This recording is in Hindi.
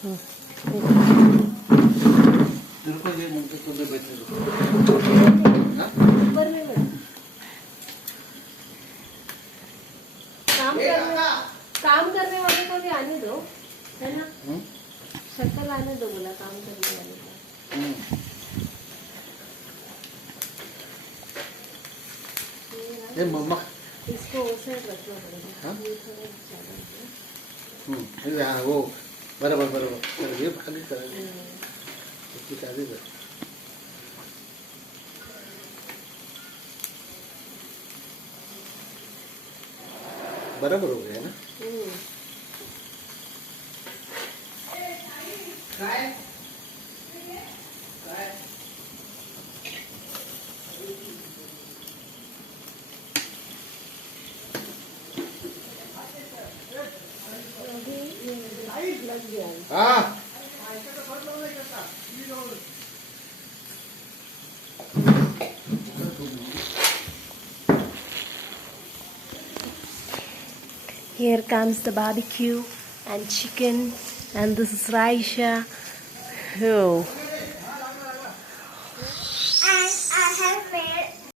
तिरुपति ये मुझे तो दे बैठे हाँ ऊपर में बैठ। काम करने वाले को भी आने दो, है ना? शक्ल आने दो, बोला काम करने वाले को। ये मम्मा इसको उसे रखना पड़ेगा। हाँ? ये थोड़ा ज़्यादा है। ये हाँ वो बराबर बराबर ये खाली कर इसकी शादी कर बराबर हो गया ना लग गया। हाँ Here comes the barbecue and chicken, and this is Raisha. Oh.